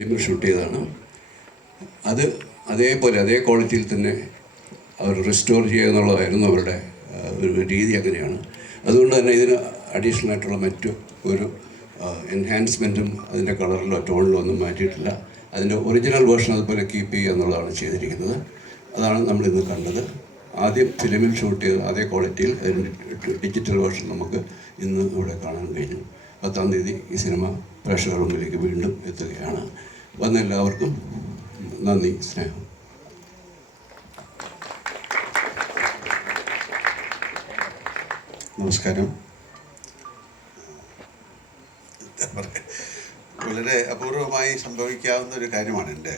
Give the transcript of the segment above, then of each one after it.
Film shoot ചെയ്തതാണ്. അത് അതേപോലെ അതേ ക്വാളിറ്റിയിൽ തന്നെ അവർ റെസ്റ്റോർ ചെയ്യുക എന്നുള്ളതായിരുന്നു അവരുടെ ഒരു രീതി. അങ്ങനെയാണ്. അതുകൊണ്ട് തന്നെ ഇതിന് അഡീഷണൽ ആയിട്ടുള്ള മറ്റു ഒരു എൻഹാൻസ്മെൻറ്റും അതിൻ്റെ കളറിലോ ടോണിലോ ഒന്നും മാറ്റിയിട്ടില്ല. അതിൻ്റെ ഒറിജിനൽ വേർഷൻ അതുപോലെ കീപ്പ് ചെയ്യുക എന്നുള്ളതാണ് ചെയ്തിരിക്കുന്നത്. അതാണ് നമ്മളിന്ന് കണ്ടത്. ആദ്യം ഫിലിമിൽ ഷൂട്ട് ചെയ്ത് അതേ ക്വാളിറ്റിയിൽ ഡിജിറ്റൽ വേർഷൻ നമുക്ക് ഇന്ന് ഇവിടെ കാണാൻ കഴിഞ്ഞു. 10-ാം തീയതി ഈ സിനിമ പ്രേക്ഷകരുടെ മുമ്പിലേക്ക് വീണ്ടും എത്തുകയാണ്. വന്ന എല്ലാവർക്കും നന്ദി, സ്നേഹം. നമസ്കാരം. വളരെ അപൂർവമായി സംഭവിക്കാവുന്ന ഒരു കാര്യമാണ് എൻ്റെ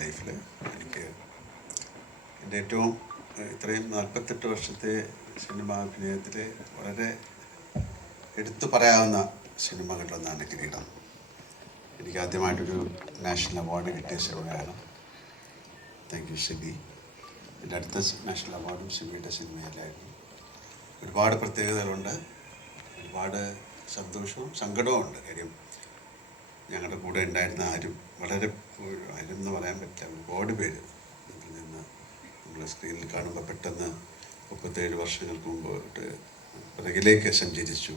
ലൈഫിൽ. എനിക്ക് എൻ്റെ ഏറ്റവും ഇത്രയും 48 വർഷത്തെ സിനിമാ അഭിനയത്തിൽ വളരെ എടുത്തു പറയാവുന്ന സിനിമകളിലൊന്നാണ് കിരീടം. എനിക്ക് ആദ്യമായിട്ടൊരു നാഷണൽ അവാർഡ് കിട്ടിയ സിനിമയാണ്. Thank you Sibi. എൻ്റെ അടുത്ത നാഷണൽ അവാർഡും സിബിയുടെ സിനിമയിലായിരുന്നു. ഒരുപാട് പ്രത്യേകതകളുണ്ട്, ഒരുപാട് സന്തോഷവും സങ്കടവും ഉണ്ട്. കാര്യം ഞങ്ങളുടെ കൂടെ ഉണ്ടായിരുന്ന ആരും എന്ന് പറയാൻ പറ്റില്ല, ഒരുപാട് പേര് ഇതിൽ നിന്ന് നമ്മൾ സ്ക്രീനിൽ കാണുമ്പോൾ പെട്ടെന്ന് 37 വർഷങ്ങൾക്ക് മുമ്പോട്ട് പിറകിലേക്ക് സഞ്ചരിച്ചു.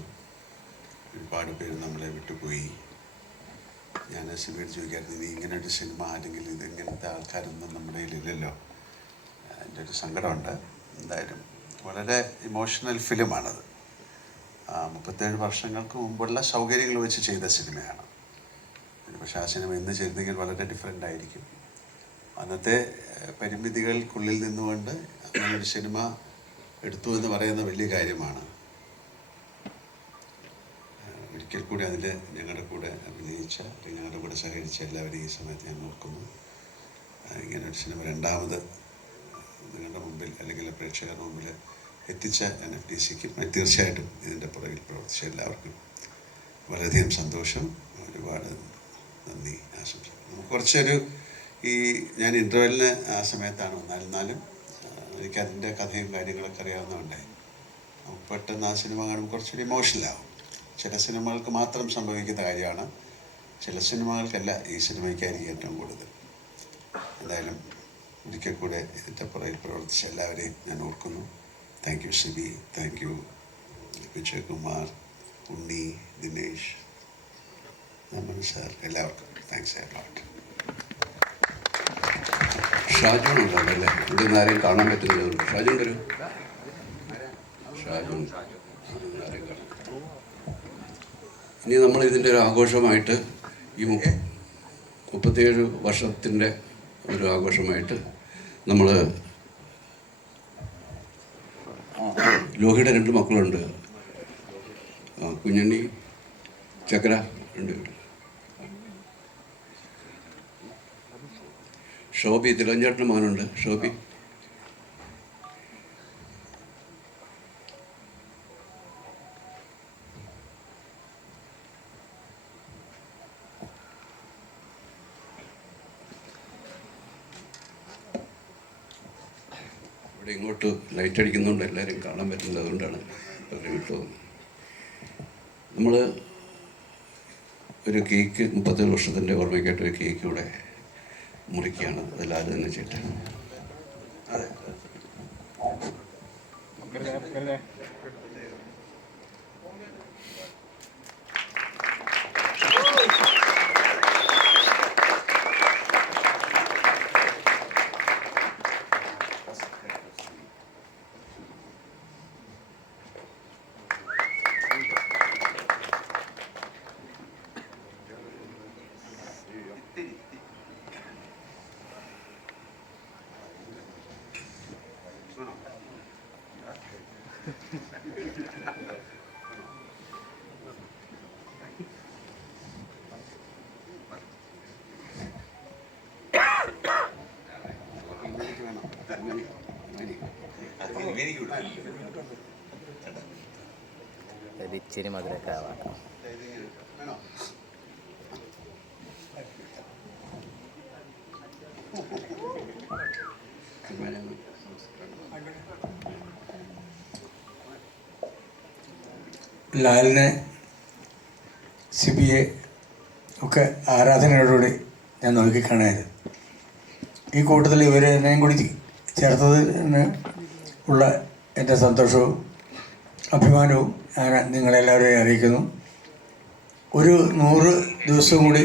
ഒരുപാട് പേര് നമ്മളെ വിട്ടുപോയി. ഞാൻ സിബിയോട് ചോദിക്കായിരുന്നു, ഇനി ഇങ്ങനെ ഒരു സിനിമ അല്ലെങ്കിൽ ഇങ്ങനത്തെ ആൾക്കാരൊന്നും നമ്മുടെ കയ്യിലില്ലല്ലോ. എൻ്റെ ഒരു സങ്കടമുണ്ട്. എന്തായാലും വളരെ ഇമോഷണൽ ഫിലിമാണത്. 37 വർഷങ്ങൾക്ക് മുമ്പുള്ള സൗകര്യങ്ങൾ വെച്ച് ചെയ്ത സിനിമയാണ്. പക്ഷേ ആ സിനിമ ഇന്ന് ചെയ്തെങ്കിൽ വളരെ ഡിഫറെൻ്റ് ആയിരിക്കും. അന്നത്തെ പരിമിതികൾക്കുള്ളിൽ നിന്നുകൊണ്ട് അങ്ങനൊരു സിനിമ എടുത്തു എന്ന് പറയുന്ന വലിയ കാര്യമാണ്. ഒരിക്കൽ കൂടി അതിൽ ഞങ്ങളുടെ കൂടെ അഭിനയിച്ച, ഞങ്ങളുടെ കൂടെ സഹകരിച്ച എല്ലാവരെയും ഈ സമയത്ത് ഞാൻ ഓർക്കുന്നു. ഇങ്ങനൊരു സിനിമ രണ്ടാമത് നിങ്ങളുടെ മുമ്പിൽ അല്ലെങ്കിൽ പ്രേക്ഷകരുടെ മുമ്പിൽ എത്തിച്ച NFDCക്കും തീർച്ചയായിട്ടും ഇതിൻ്റെ പുറകിൽ പ്രവർത്തിച്ച എല്ലാവർക്കും വളരെയധികം സന്തോഷം, ഒരുപാട് നന്ദി, ആശംസ. നമുക്ക് കുറച്ചൊരു ഞാൻ ഇൻ്റർവെല്ലിന് ആ സമയത്താണ് വന്നാലും എനിക്കതിൻ്റെ കഥയും കാര്യങ്ങളൊക്കെ അറിയാവുന്നതുകൊണ്ട് നമുക്ക് പെട്ടെന്ന് ആ സിനിമ കാണുമ്പോൾ കുറച്ചൊരു ഇമോഷണലാവും. ചില സിനിമകൾക്ക് മാത്രം സംഭവിക്കുന്ന കാര്യമാണ്, ചില സിനിമകൾക്കല്ല. ഈ സിനിമയ്ക്കായിരിക്കും ഏറ്റവും കൂടുതൽ. എന്തായാലും ഒരിക്കൽ കൂടെ ഇതിൻ്റെ പുറകിൽ പ്രവർത്തിച്ച എല്ലാവരെയും ഞാൻ ഓർക്കുന്നു. Thank you Sibi, thank you Vijayakumar, Unni, Dinesh, Naman sir, എല്ലാവർക്കും താങ്ക്സ് എ ലോട്ട്. ഷാജോൺ ഉണ്ടാവില്ലേ? ഇവിടെ ആരെയും കാണാൻ പറ്റുന്നില്ല. ഷാജോൺ വരും. ഷാജോൺ ഇനി നമ്മൾ ഇതിൻ്റെ ഒരു ആഘോഷമായിട്ട് ഈ 37 വർഷത്തിൻ്റെ ഒരു ആഘോഷമായിട്ട് നമ്മൾ ലോഹിയുടെ 2 മക്കളുണ്ട്, കുഞ്ഞണ്ണി, ചക്ര, 2 പേര്. ഷോബി, തിരുവഞ്ചേട്ടൻ്റെ മകനുണ്ട് ഷോബി. ഇവിടെ ഇങ്ങോട്ട് ലൈറ്റ് അടിക്കുന്നുണ്ട്, എല്ലാവരും കാണാൻ പറ്റുന്നത്. അതുകൊണ്ടാണ് കിട്ടുന്നത്. നമ്മൾ ഒരു കേക്ക് 37 വർഷത്തിൻ്റെ ഓർമ്മയ്ക്കായിട്ട് ഒരു കേക്ക് ഇവിടെ മുറിക്കുകയാണ്. അതെല്ലാവരും തന്നെ ചെയ്യട്ടെ. അതെ, ഇച്ചിരി മധുരമൊക്കെ ആവാം. ലാലിനെ സിബിയെ ഒക്കെ ആരാധനയോടുകൂടി ഞാൻ നോക്കിക്കാണായത്. ഈ കൂട്ടത്തിൽ എന്നെയും കൂടി ചേർത്തതിന് ഉള്ള എൻ്റെ സന്തോഷവും അഭിമാനവും ഞാൻ നിങ്ങളെല്ലാവരെയും അറിയിക്കുന്നു. ഒരു 100 ദിവസവും കൂടി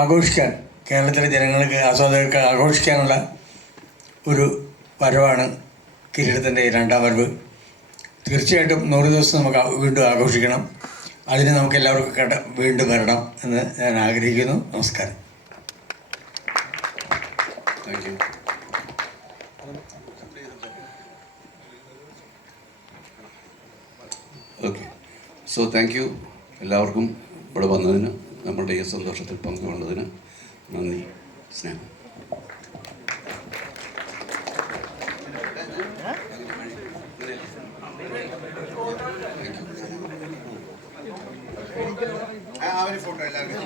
ആഘോഷിക്കാൻ, കേരളത്തിലെ ജനങ്ങൾക്ക്, ആസ്വാദകർക്ക് ആഘോഷിക്കാനുള്ള ഒരു വരവാണ് കിരീടത്തിൻ്റെ 2ാം വരവ്. തീർച്ചയായിട്ടും 100 ദിവസം നമുക്ക് വീണ്ടും ആഘോഷിക്കണം. അതിന് നമുക്ക് എല്ലാവർക്കും വീണ്ടും വരണം എന്ന് ഞാൻ ആഗ്രഹിക്കുന്നു. നമസ്കാരം. Thank you. Okay, so thank you എല്ലാവർക്കും ഇവിടെ വന്നതിന്, നമ്മളുടെ ഈ സന്തോഷത്തിൽ പങ്കുകൊണ്ടതിന് നന്ദി, സ്നേഹം. ഫോട്ടോ എല്ലാവരും